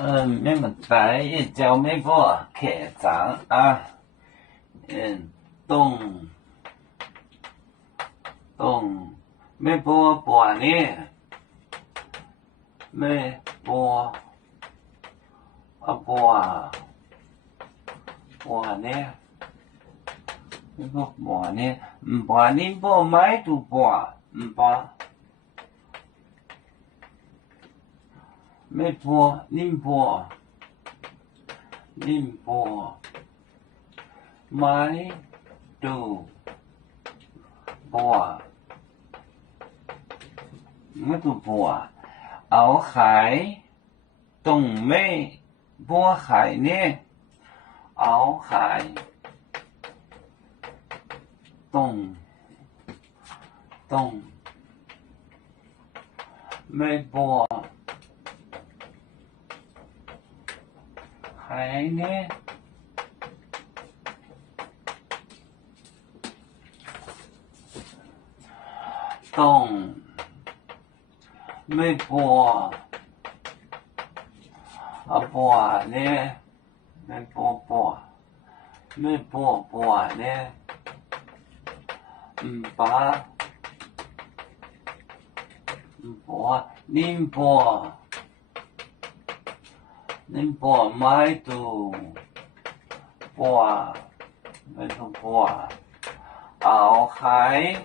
没么大一叫没波开张啊，动没波波呢，没波波呢，没波波呢，波你波买都波，波。没波，宁波买都波，没都波，熬海东美波海呢，熬海东没波。海呢？东没波波呢？没波呢？把波宁波买都波，买都波，熬海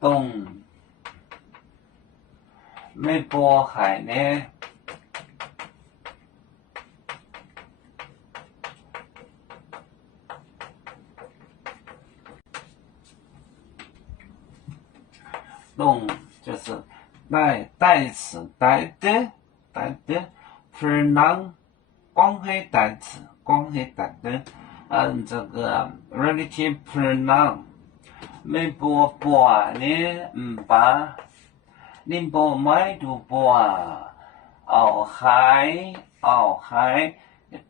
东没波海呢？动就是代词带的 pronoun 光黑代词带的，这个 relative pronoun 没波呢，把宁波买都波，熬海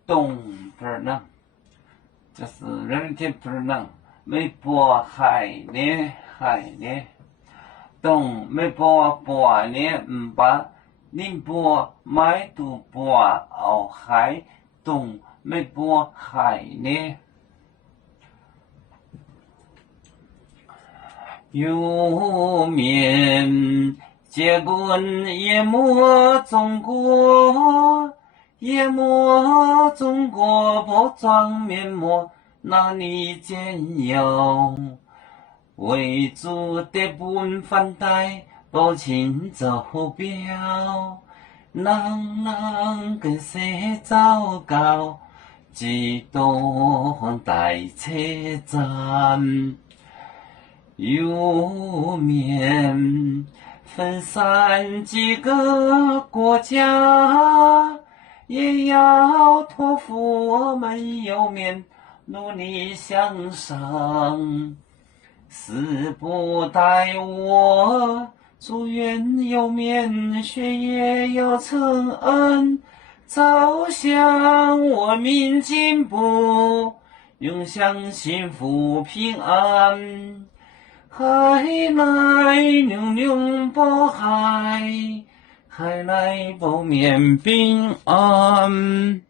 东 pronoun 就是 relative pronoun 没波海呢。东没波呢，把宁波买都波，熬海东没波海呢。有面结棍淹没中国，不装面目，哪里见有？为主的本反带，保清走标，人跟谁糟糕，几多代车站，有面分散几个国家，也要托付我们有面努力向上。死不待我，祝愿有面学业要承恩，走向我民进步，永享幸福平安。海来牛保海，海来保面平安。